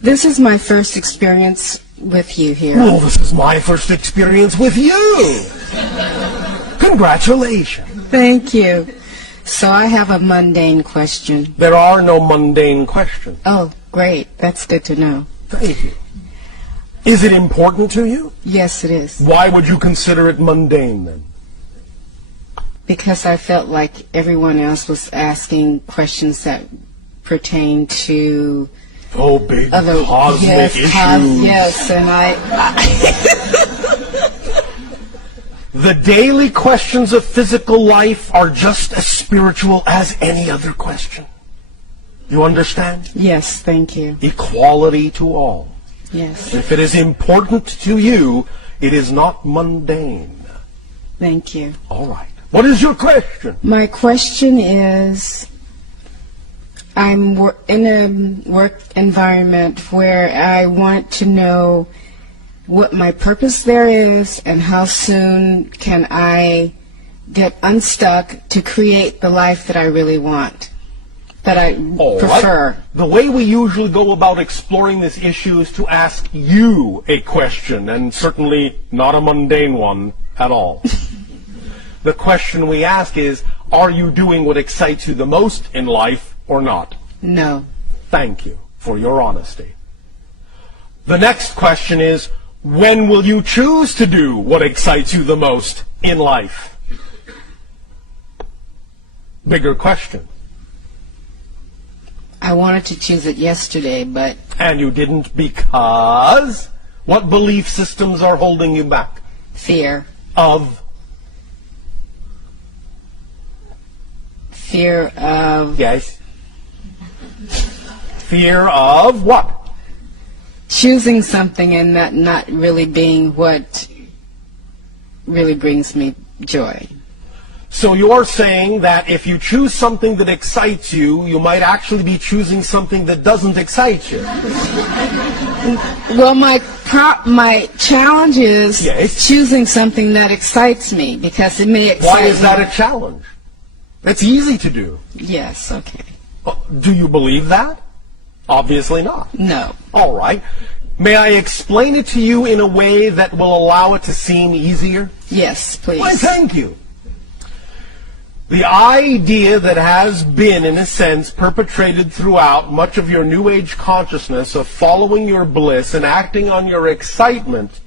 This is my first experience with you here. Well, this is my first experience with you. Congratulations. Thank you. So I have a mundane question. There are no mundane questions. Oh, great. That's good to know. Thank you. Is it important to you? Yes, it is. Why would you consider it mundane then? Because I felt like everyone else was asking questions that pertain to Big other cosmic issues. Yes, and I The daily questions of physical life are just as spiritual as any other question. You understand? Yes, thank you. Equality to all. Yes, If it is important to you, it is not mundane. thank you. All right. What is your question? My question is, I'm in a work environment where I want to know what my purpose there is and how soon can I get unstuck to create the life that I really want, that I prefer. Right. The way we usually go about exploring this issue is to ask you a question, and certainly not a mundane one at all. The question we ask is, are you doing what excites you the most in life or not? No. Thank you for your honesty. The next question is, when will you choose to do what excites you the most in life? Bigger question. I wanted to choose it yesterday, but... And you didn't because? What belief systems are holding you back? Fear. Of? Fear of... Yes. Fear of what? choosing something and that not really being what really brings me joy. So you're saying that if you choose something that excites you, you might actually be choosing something that doesn't excite you. Well, my challenge is Yes. choosing something that excites me, because it may excite Why is that me. a challenge? It's easy to do. Yes, okay. Do you believe that? Obviously not. No. All right. May I explain it to you in a way that will allow it to seem easier? Yes, please. Why, thank you. The idea that has been, in a sense, perpetrated throughout much of your New Age consciousness of following your bliss and acting on your excitement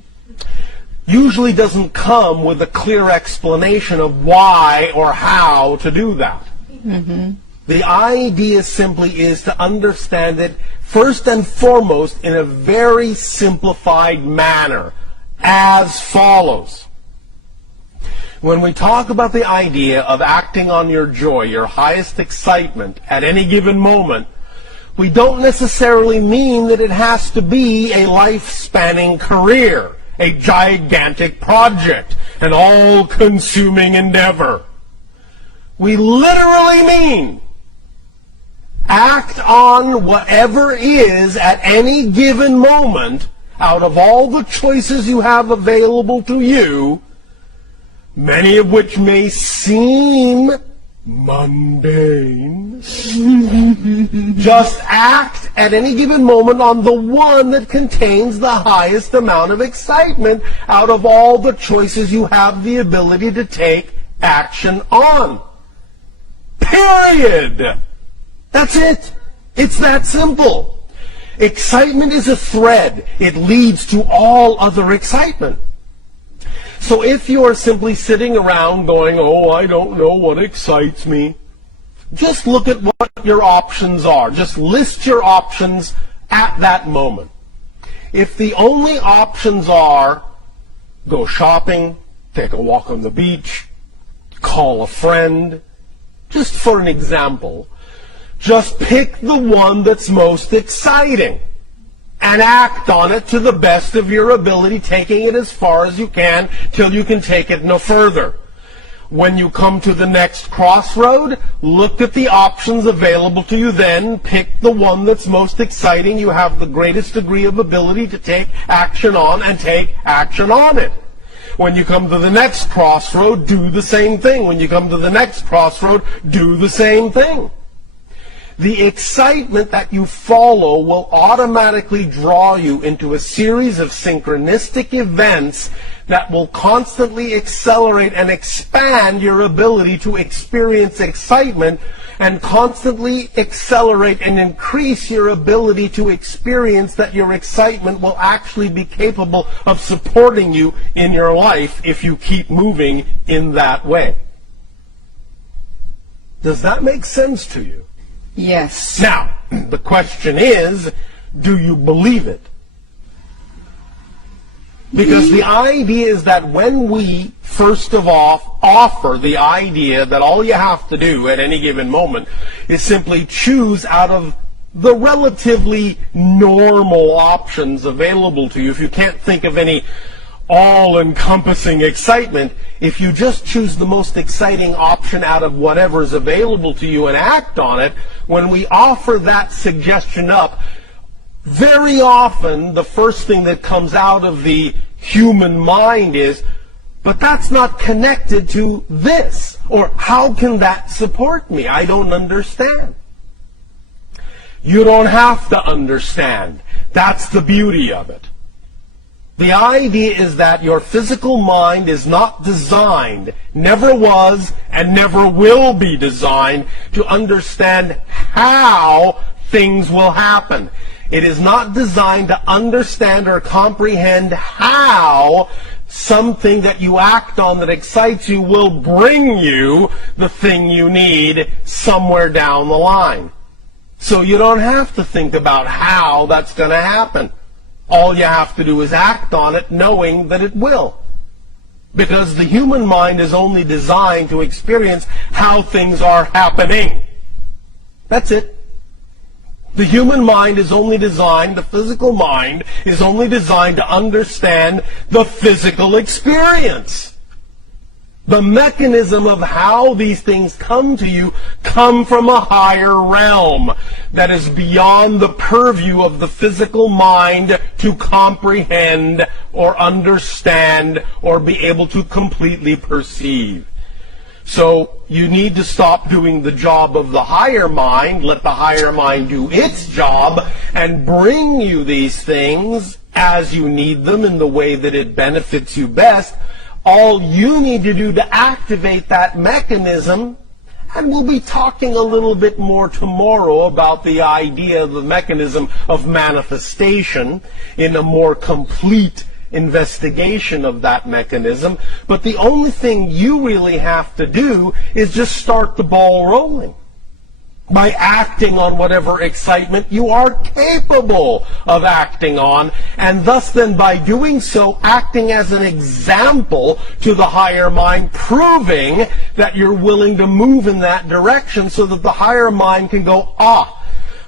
usually doesn't come with a clear explanation of why or how to do that. Mm-hmm. The idea simply is to understand it first and foremost in a very simplified manner, as follows. When we talk about the idea of acting on your joy, your highest excitement at any given moment, we don't necessarily mean that it has to be a life-spanning career, a gigantic project, an all-consuming endeavor. We literally mean act on whatever is at any given moment out of all the choices you have available to you, many of which may seem mundane. Just act at any given moment on the one that contains the highest amount of excitement out of all the choices you have the ability to take action on. Period. That's it. It's that simple. Excitement is a thread. It leads to all other excitement. So if you are simply sitting around going, oh, I don't know what excites me, just look at what your options are. Just list your options at that moment. If the only options are go shopping, take a walk on the beach, call a friend, just for an example, just pick the one that's most exciting and act on it to the best of your ability, taking it as far as you can till you can take it no further. When you come to the next crossroad, look at the options available to you then, pick the one that's most exciting, you have the greatest degree of ability to take action on, and take action on it. When you come to the next crossroad, do the same thing. When you come to the next crossroad, do the same thing. the excitement that you follow will automatically draw you into a series of synchronistic events that will constantly accelerate and expand your ability to experience excitement, and constantly accelerate and increase your ability to experience that your excitement will actually be capable of supporting you in your life if you keep moving in that way. Does that make sense to you? Yes. Now, the question is, do you believe it? Because the idea is that when we, first of all, offer the idea that all you have to do at any given moment is simply choose out of the relatively normal options available to you, if you can't think of any all-encompassing excitement, if you just choose the most exciting option out of whatever is available to you and act on it, when we offer that suggestion up, very often the first thing that comes out of the human mind is, but that's not connected to this, or how can that support me? I don't understand. You don't have to understand. That's the beauty of it. The idea is that your physical mind is not designed, never was, and never will be designed to understand how things will happen. It is not designed to understand or comprehend how something that you act on that excites you will bring you the thing you need somewhere down the line. So you don't have to think about how that's going to happen. All you have to do is act on it knowing that it will. Because the human mind is only designed to experience how things are happening. That's it. The human mind is only designed, the physical mind is only designed to understand the physical experience. The mechanism of how these things come to you come from a higher realm that is beyond the purview of the physical mind to comprehend or understand or be able to completely perceive. So you need to stop doing the job of the higher mind, let the higher mind do its job, and bring you these things as you need them in the way that it benefits you best. All you need to do to activate that mechanism, and we'll be talking a little bit more tomorrow about the idea of the mechanism of manifestation in a more complete investigation of that mechanism, but the only thing you really have to do is just start the ball rolling by acting on whatever excitement you are capable of acting on, and thus then by doing so acting as an example to the higher mind, proving that you're willing to move in that direction so that the higher mind can go,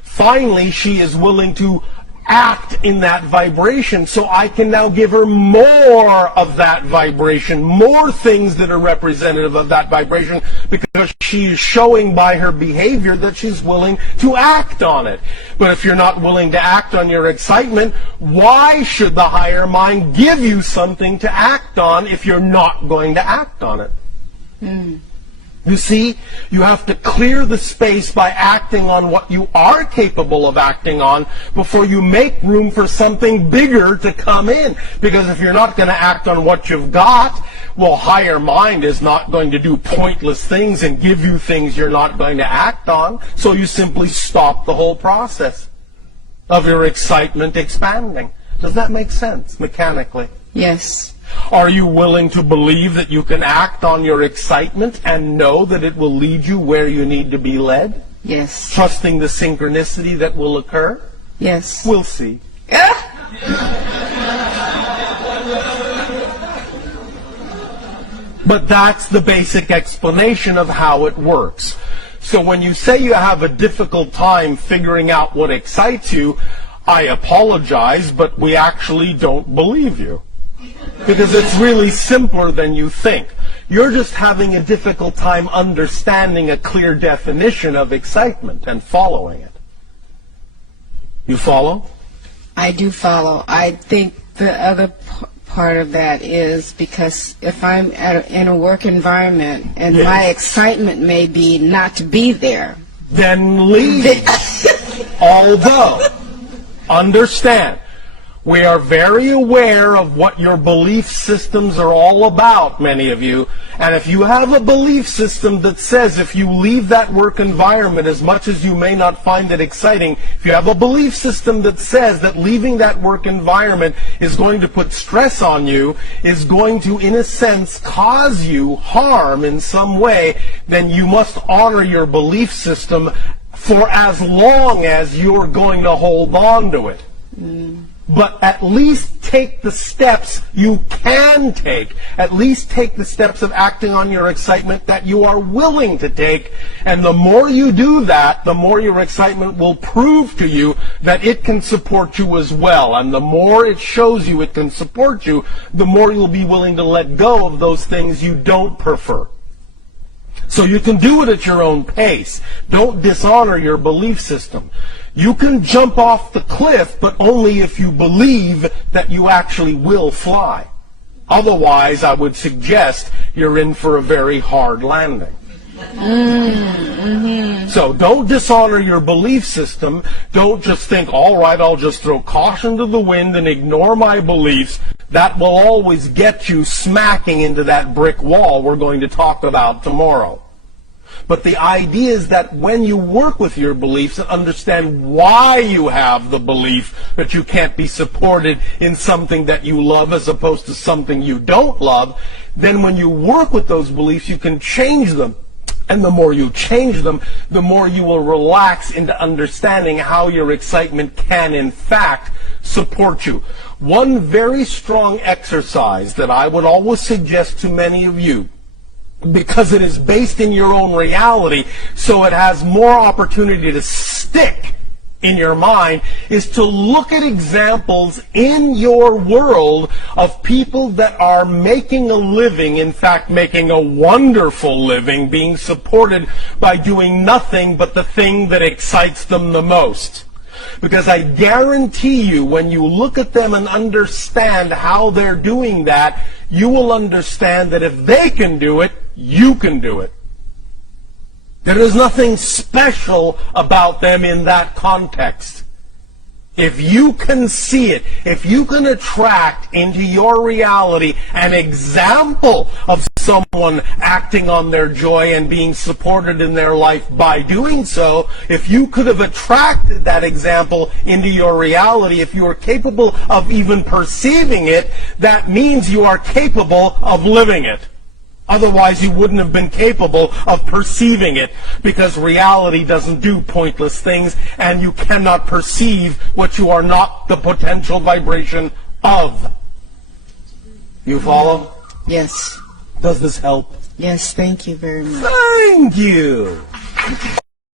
finally she is willing to act in that vibration, so I can now give her more of that vibration, more things that are representative of that vibration, because she's showing by her behavior that she's willing to act on it. But if you're not willing to act on your excitement, why should the higher mind give you something to act on if you're not going to act on it? You see, you have to clear the space by acting on what you are capable of acting on before you make room for something bigger to come in. Because if you're not going to act on what you've got, well, higher mind is not going to do pointless things and give you things you're not going to act on. So you simply stop the whole process of your excitement expanding. Does that make sense mechanically? Yes. Are you willing to believe that you can act on your excitement and know that it will lead you where you need to be led? Yes. Trusting the synchronicity that will occur? Yes. We'll see. But that's the basic explanation of how it works. So when you say you have a difficult time figuring out what excites you, I apologize, but we actually don't believe you. Because it's really simpler than you think. You're just having a difficult time understanding a clear definition of excitement and following it. You follow? I do follow. I think the other part of that is because if I'm in a work environment and Yes. my excitement may be not to be there, then leave. Although, understand, we are very aware of what your belief systems are all about, many of you. And if you have a belief system that says if you leave that work environment, as much as you may not find it exciting, if you have a belief system that says that leaving that work environment is going to put stress on you, is going to, in a sense, cause you harm in some way, then you must honor your belief system for as long as you're going to hold on to it. But at least take the steps you can take. At least take the steps of acting on your excitement that you are willing to take. And the more you do that, the more your excitement will prove to you that it can support you as well. And the more it shows you it can support you, the more you'll be willing to let go of those things you don't prefer. So you can do it at your own pace. Don't dishonor your belief system. You can jump off the cliff, but only if you believe that you actually will fly. Otherwise, I would suggest you're in for a very hard landing. So don't dishonor your belief system. Don't just think, all right, I'll just throw caution to the wind and ignore my beliefs. That will always get you smacking into that brick wall we're going to talk about tomorrow. But the idea is that when you work with your beliefs and understand why you have the belief that you can't be supported in something that you love as opposed to something you don't love, then when you work with those beliefs, you can change them. And the more you change them, the more you will relax into understanding how your excitement can, in fact, support you. One very strong exercise that I would always suggest to many of you, because it is based in your own reality, so it has more opportunity to stick in your mind, is to look at examples in your world of people that are making a living, in fact making a wonderful living, being supported by doing nothing but the thing that excites them the most. Because I guarantee you, when you look at them and understand how they're doing that, you will understand that if they can do it, you can do it. There is nothing special about them in that context. If you can see it, if you can attract into your reality an example of someone acting on their joy and being supported in their life by doing so, if you could have attracted that example into your reality, if you are capable of even perceiving it, that means you are capable of living it. Otherwise, you wouldn't have been capable of perceiving it, because reality doesn't do pointless things, and you cannot perceive what you are not the potential vibration of. You follow? Yes. Does this help? Yes, thank you very much. Thank you.